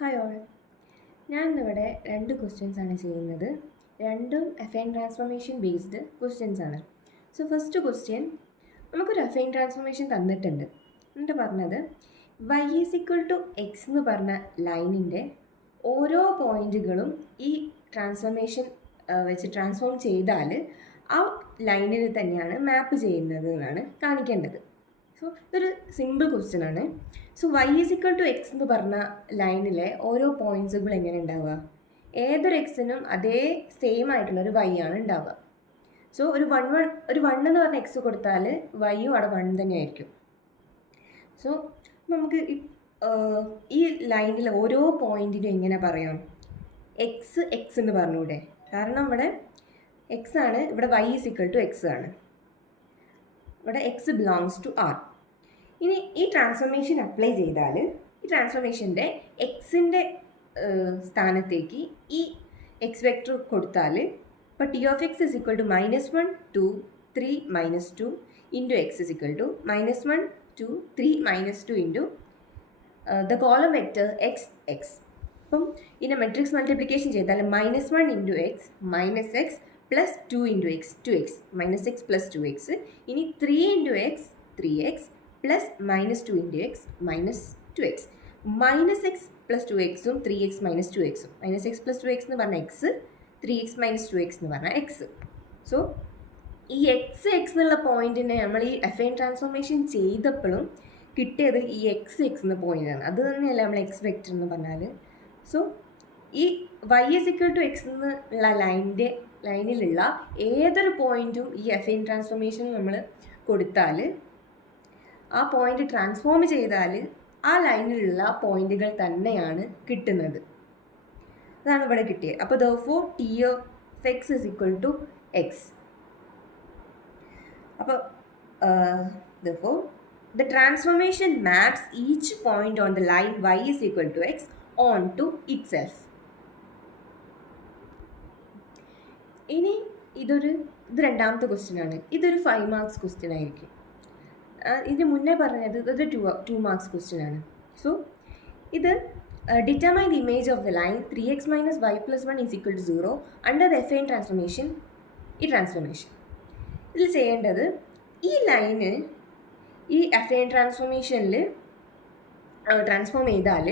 Hi all. ഞാൻ ഇന്നിവിടെ രണ്ട് ക്വസ്റ്റ്യൻസ് ആണ് ചെയ്യുന്നത്. രണ്ടും അഫൈൻ ട്രാൻസ്ഫോർമേഷൻ ബേസ്ഡ് ക്വസ്റ്റ്യൻസ് ആണ്. സോ ഫസ്റ്റ് ക്വസ്റ്റ്യൻ, നമുക്കൊരു അഫൈൻ ട്രാൻസ്ഫോർമേഷൻ തന്നിട്ടുണ്ട്. എന്നിട്ട് പറഞ്ഞത് y=x എന്ന് പറഞ്ഞ ലൈനിൻ്റെ ഓരോ പോയിന്റുകളും ഈ ട്രാൻസ്ഫോർമേഷൻ വെച്ച് ട്രാൻസ്ഫോം ചെയ്താൽ ആ ലൈനിൽ തന്നെയാണ് മാപ്പ് ചെയ്യുന്നത് എന്നാണ് കാണിക്കേണ്ടത്. സോ ഇതൊരു സിമ്പിൾ ക്വസ്റ്റ്യൻ ആണ്. സോ y=x എന്ന് പറഞ്ഞ ലൈനിലെ ഓരോ പോയിന്റ്സുകൾ എങ്ങനെ ഉണ്ടാവുക? ഏതൊരു എക്സിനും അതേ സെയിം ആയിട്ടുള്ള ഒരു y ആണ് ഉണ്ടാവുക. സോ ഒരു വൺ എന്ന് പറഞ്ഞ എക്സ് കൊടുത്താൽ വൈയും അവിടെ 1 തന്നെയായിരിക്കും. സോ നമുക്ക് ഈ ലൈനിൽ ഓരോ പോയിന്റിനും എങ്ങനെ പറയാം? എക്സ് എന്ന് പറഞ്ഞൂടെ? കാരണം ഇവിടെ എക്സ് ആണ്, ഇവിടെ y=x ആണ്, ഇവിടെ എക്സ് ബിലോങ്സ് ടു ആർ. ഇനി ഈ ട്രാൻസ്ഫോർമേഷൻ അപ്ലൈ ചെയ്താൽ ഈ ട്രാൻസ്ഫോർമേഷൻ്റെ എക്സിൻ്റെ സ്ഥാനത്തേക്ക് ഈ എക്സ് വെക്ടർ കൊടുത്താൽ ഇപ്പോൾ t(x) = -1 2 3 -2 into x = -1 2 3 -2 into the column vector x x. അപ്പം ഇതിനെ മെട്രിക്സ് മൾട്ടിപ്ലിക്കേഷൻ ചെയ്താൽ -1 into x -x plus 2 into x 2x -x plus 2x. ഇനി 3 into x 3x plus -2 into x -2x. -x plus 2xും 3x minus 2xും -x plus 2x എന്ന് പറഞ്ഞാൽ X, 3x minus 2x എന്ന് പറഞ്ഞാൽ എക്സ്. സോ ഈ X എന്നുള്ള പോയിന്റിനെ നമ്മൾ ഈ അഫൈൻ ട്രാൻസ്ഫോർമേഷൻ ചെയ്തപ്പോഴും കിട്ടിയത് ഈ എക്സ് എന്ന പോയിന്റാണ്. അത് തന്നെയല്ല നമ്മൾ എക്സ് വെക്റ്റർ എന്ന് പറഞ്ഞാൽ. സോ ഈ y=x എന്നുള്ള ലൈനിലുള്ള ഏതൊരു പോയിന്റും ഈ അഫൈൻ ട്രാൻസ്ഫോർമേഷൻ നമ്മൾ കൊടുത്താൽ ആ പോയിന്റ് ട്രാൻസ്ഫോം ചെയ്താൽ ആ ലൈനിലുള്ള പോയിന്റുകൾ തന്നെയാണ് കിട്ടുന്നത്. അതാണ് ഇവിടെ കിട്ടിയത്. അപ്പോൾ therefore t(x) അപ്പോൾ therefore the transformation maps each point on the line y=x onto itself. ഇനി ഇത് രണ്ടാമത്തെ ക്വസ്റ്റ്യൻ ആണ്. ഇതൊരു 5 മാർക്സ് ക്വസ്റ്റ്യൻ ആയിരിക്കും. ഇതിന് മുന്നേ പറഞ്ഞത് ഇതൊരു 2 മാർക്സ് ക്വസ്റ്റ്യൻ ആണ്. സോ ഇത് determine the image of the line 3x - y + 1 = 0 under the affine transformation. ഈ ട്രാൻസ്ഫോർമേഷൻ ഇതിൽ ചെയ്യേണ്ടത്, ഈ ലൈന് ഈ അഫൈൻ ട്രാൻസ്ഫോർമേഷനിൽ ട്രാൻസ്ഫോം ചെയ്താൽ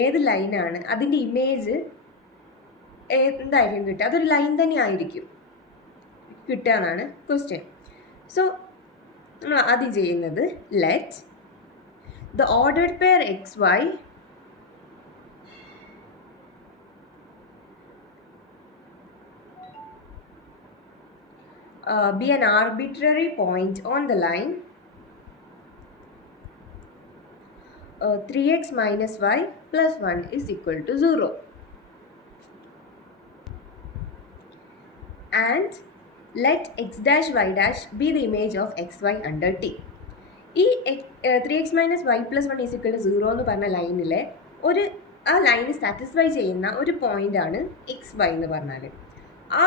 ഏത് ലൈനാണ് അതിൻ്റെ ഇമേജ് എന്തായിരിക്കും കിട്ടുക? അതൊരു ലൈൻ തന്നെ ആയിരിക്കും കിട്ടുക എന്നാണ് ക്വസ്റ്റ്യൻ. സോ നമ്മൾ ആദ്യം ചെയ്യുന്നത്, let the ordered pair xy be an arbitrary point on the line 3x - y + 1 = 0 and let x', y' be the image of xy under T. ഈ 3x - y + 1 = 0 എന്ന് പറഞ്ഞ ലൈനിലെ ആ ലൈന് സാറ്റിസ്ഫൈ ചെയ്യുന്ന ഒരു പോയിൻ്റാണ് xy എന്ന് പറഞ്ഞാൽ. ആ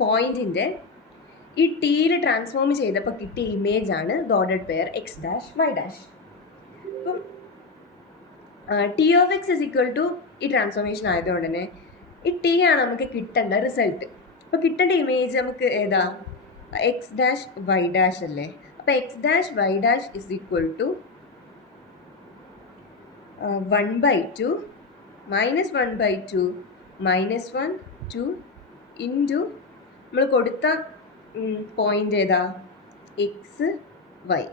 പോയിൻറ്റിൻ്റെ ഈ ടിയിൽ ട്രാൻസ്ഫോം ചെയ്തപ്പോൾ കിട്ടിയ ഇമേജാണ് the ordered pair x', y'. അപ്പം t(x) ഈ ട്രാൻസ്ഫോർമേഷൻ ആയതുകൊണ്ട് തന്നെ ഈ ടി ആണ് നമുക്ക് കിട്ടേണ്ട റിസൾട്ട്. അപ്പോൾ കിട്ടേണ്ട ഇമേജ് നമുക്ക് ഏതാ? x', y' അല്ലേ? അപ്പോൾ x', y' = 1/2 -1/2 -1 2 ഇൻറ്റു നമ്മൾ കൊടുത്ത പോയിൻ്റ് ഏതാ? x, y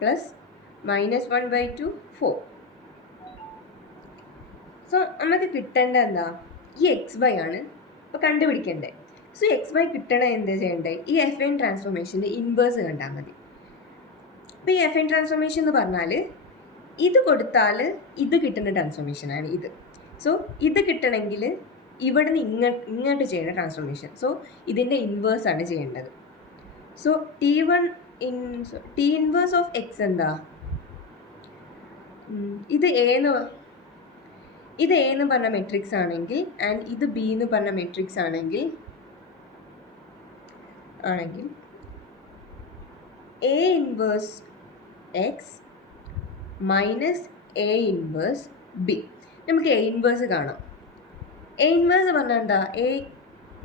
plus -1/2 4. സോ നമുക്ക് കിട്ടേണ്ട എന്താ? ഈ xy ആണ് അപ്പോൾ കണ്ടുപിടിക്കേണ്ടത്. സോ xy കിട്ടണ എന്താ ചെയ്യേണ്ടത്? ഈ അഫൈൻ ട്രാൻസ്ഫോർമേഷൻ്റെ ഇൻവേഴ്സ് കണ്ടാൽ മതി. അപ്പോൾ ഈ അഫൈൻ ട്രാൻസ്ഫോർമേഷൻ എന്ന് പറഞ്ഞാൽ ഇത് കൊടുത്താൽ ഇത് കിട്ടുന്ന ട്രാൻസ്ഫോർമേഷനാണ് ഇത്. സോ ഇത് കിട്ടണമെങ്കിൽ ഇവിടുന്ന് ഇങ്ങോട്ട് ചെയ്യേണ്ട ട്രാൻസ്ഫോർമേഷൻ. സോ ഇതിൻ്റെ ഇൻവേഴ്സ് ആണ് ചെയ്യേണ്ടത്. So T inverse of x എന്താ? ഇത് A എന്ന് പറഞ്ഞ മെട്രിക്സ് ആണെങ്കിൽ ആൻഡ് ഇത് B എന്ന് പറഞ്ഞ മെട്രിക്സ് ആണെങ്കിൽ A inverse x minus A inverse B. നമുക്ക് എ ഇൻവേഴ്സ് കാണാം. എ ഇൻവേഴ്സ് പറഞ്ഞാൽ എന്താ? A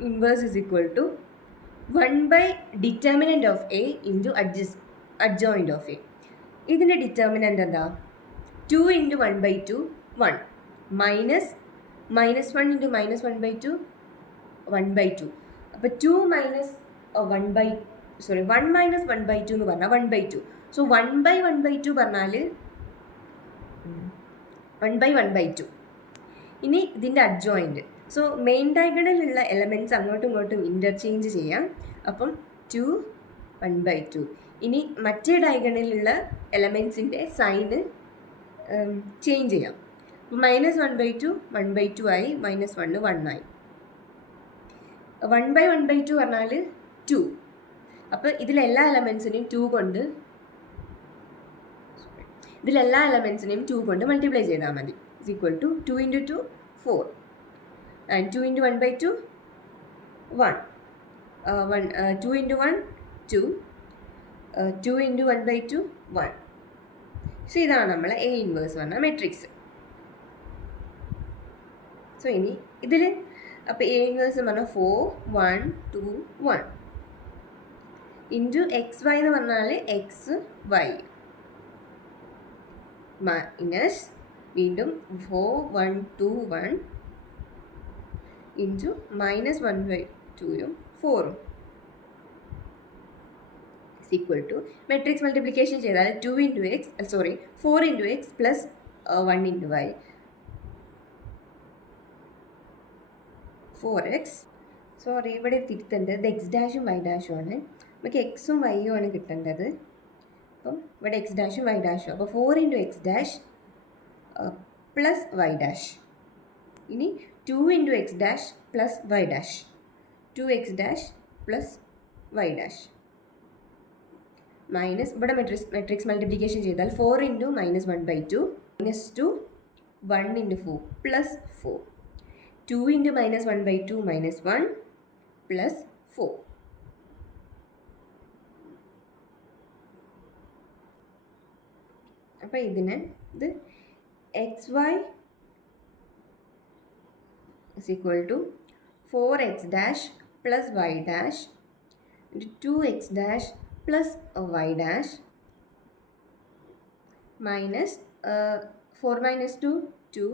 inverse is equal to 1 determinant of A into adjoint of A. ഇതിൻ്റെ ഡിറ്റർമിനൻ്റ് എന്താ? 2 × 1/2 1 മൈനസ് 1 × -1/2 1/2. അപ്പോൾ 2 മൈനസ് 1 മൈനസ് 1/2 എന്ന് പറഞ്ഞാൽ 1/2. സോ 1/1/2 പറഞ്ഞാൽ 1/1/2. ഇനി ഇതിൻ്റെ അഡ്ജോയിൻറ്റ്. സോ മെയിൻ ഡയഗണലിലുള്ള എലമെൻറ്റ്സ് അങ്ങോട്ടും ഇങ്ങോട്ടും ഇൻ്റർചേഞ്ച് ചെയ്യാം. അപ്പം 2 1/2. ഇനി മറ്റേ ഡയഗണലിലുള്ള എലമെൻറ്റ്സിൻ്റെ സൈന് ചേഞ്ച് ചെയ്യാം. -1/2 1/2 ആയി, -1 1 ആയി. 1/1/2 പറഞ്ഞാൽ 2. അപ്പോൾ ഇതിലെല്ലാ എലമെൻസിനെയും 2 കൊണ്ട് മൾട്ടിപ്ലൈ ചെയ്താൽ മതി. Is equal to 2 × 2 4 and 2 × 1/2 1 2 × 1 2 2 × 1/2 1. So ഇതാണ് നമ്മൾ എ ഇൻവേഴ്സ് പറഞ്ഞ മെട്രിക്സ്. സോ ഇനി ഇതിൽ അപ്പോൾ എ ഇൻവേഴ്സ് പറഞ്ഞാൽ 4 1 2 1 ഇൻറ്റു എക്സ് വൈ എന്ന് പറഞ്ഞാൽ എക്സ് വൈ മൈനസ് വീണ്ടും 4 1 2 1 into -1/2 4 equal to matrix multiplication ചെയ്താൽ 4 × x plus 1 × y 4x. Sorry, ഇവിടെ തിരുത്തേണ്ടത് ഇത് എക്സ് ഡാഷും വൈ ഡാഷും ആണ്. നമുക്ക് എക്സും വൈയും ആണ് കിട്ടേണ്ടത്. അപ്പം ഇവിടെ എക്സ് ഡാഷും വൈ ഡാഷും. അപ്പോൾ 4 × x dash plus y dash. ഇനി 2 × x dash plus y dash 2x dash plus y dash minus ഇവിടെ മെട്രിക്സ് മൾട്ടിപ്ലിക്കേഷൻ ചെയ്താൽ 4 × -1/2 -2 1 × 4 പ്ലസ് 4 2 × -1/2 -1 പ്ലസ് 4. അപ്പോൾ ഇത് x y is equal to 4x dash plus y dash 2x dash plus y dash minus 4 - 2 2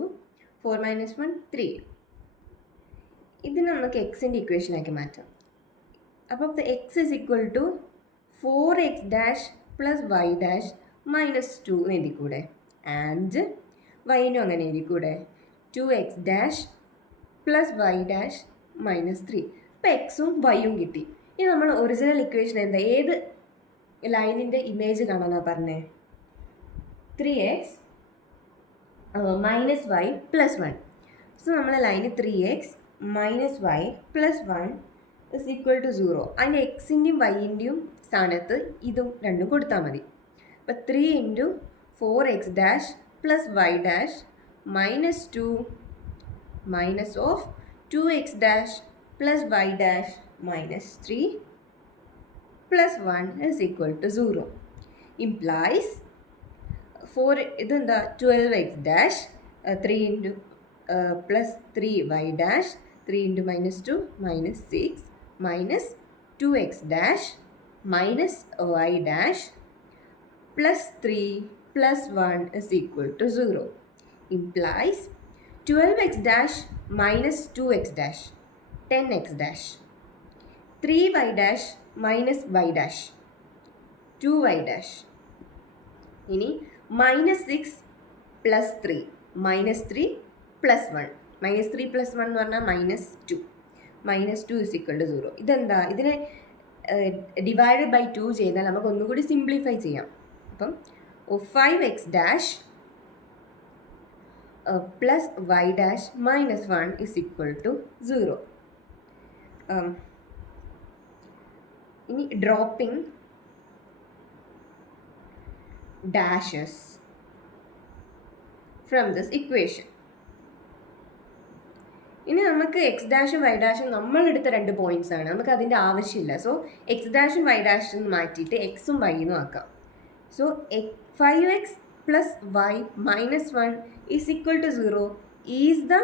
4 - 1 3. ഇതിനെ നമുക്ക് എക്സിൻ്റെ ഇക്വേഷനാക്കി മാറ്റാം. അപ്പോൾ x is equal to 4x dash plus y dash -2 എന്ന് എഴുതിക്കൂടെ? ആൻഡ് വൈനും അങ്ങനെ എഴുതിക്കൂടെ? 2x dash plus y dash -3. അപ്പോൾ എക്സും വൈയും കിട്ടി. ഇനി നമ്മൾ ഒറിജിനൽ ഇക്വേഷൻ എന്താ? ഏത് ലൈനിൻ്റെ ഇമേജ് കാണാനാണ് പറഞ്ഞേ? 3x -y + 1. സോ നമ്മളെ ലൈന് 3x -y + 1 is equal to 0. അതിൻ്റെ എക്സിൻ്റെയും വൈൻ്റെയും സ്ഥാനത്ത് ഇതും രണ്ടും കൊടുത്താൽ മതി. അപ്പോൾ 3 × 4x dash plus y dash -2 minus of 2x dash plus y dash -3 plus 1 is equal to 0. Implies 4 ഇതെന്താ? 12x dash 3 × plus 3y dash 3 × -2 -6 minus 2x dash minus y dash plus 3 plus 1 is equal to 0. Implies 12x dash minus 2x dash 10x dash 3y dash minus y dash 2y dash. ഇനി -6 plus 3 -3 plus 1 -3 plus 1 എന്ന് പറഞ്ഞാൽ -2 -2 is equal to 0. ഇതെന്താ? ഇതിനെ divided by 2 ചെയ്താൽ നമുക്ക് ഒന്നുകൂടി simplify ചെയ്യാം. അപ്പം 5x dash plus y dash -1 is equal to 0. ഇനി dropping dashes from this equation. ഇനി നമുക്ക് എക്സ് ഡാഷും വൈ ഡാഷും നമ്മളെടുത്ത 2 പോയിന്റ്സ് ആണ്. നമുക്ക് അതിൻ്റെ ആവശ്യമില്ല. സോ എക്സ് ഡാഷും വൈ ഡാഷും മാറ്റിയിട്ട് എക്സും വൈന്നും ആക്കാം. So 5x plus y minus 1 is equal to 0 is the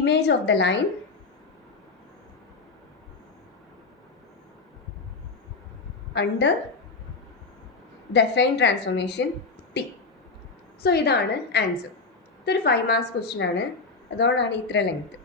image of the line under the affine transformation T. So ഇതാണ് ആൻസർ. ഇതൊരു 5 മാർക്സ് ക്വസ്റ്റ്യൻ ആണ്, അതോടാണ് ഇത്ര ലെങ്ത്.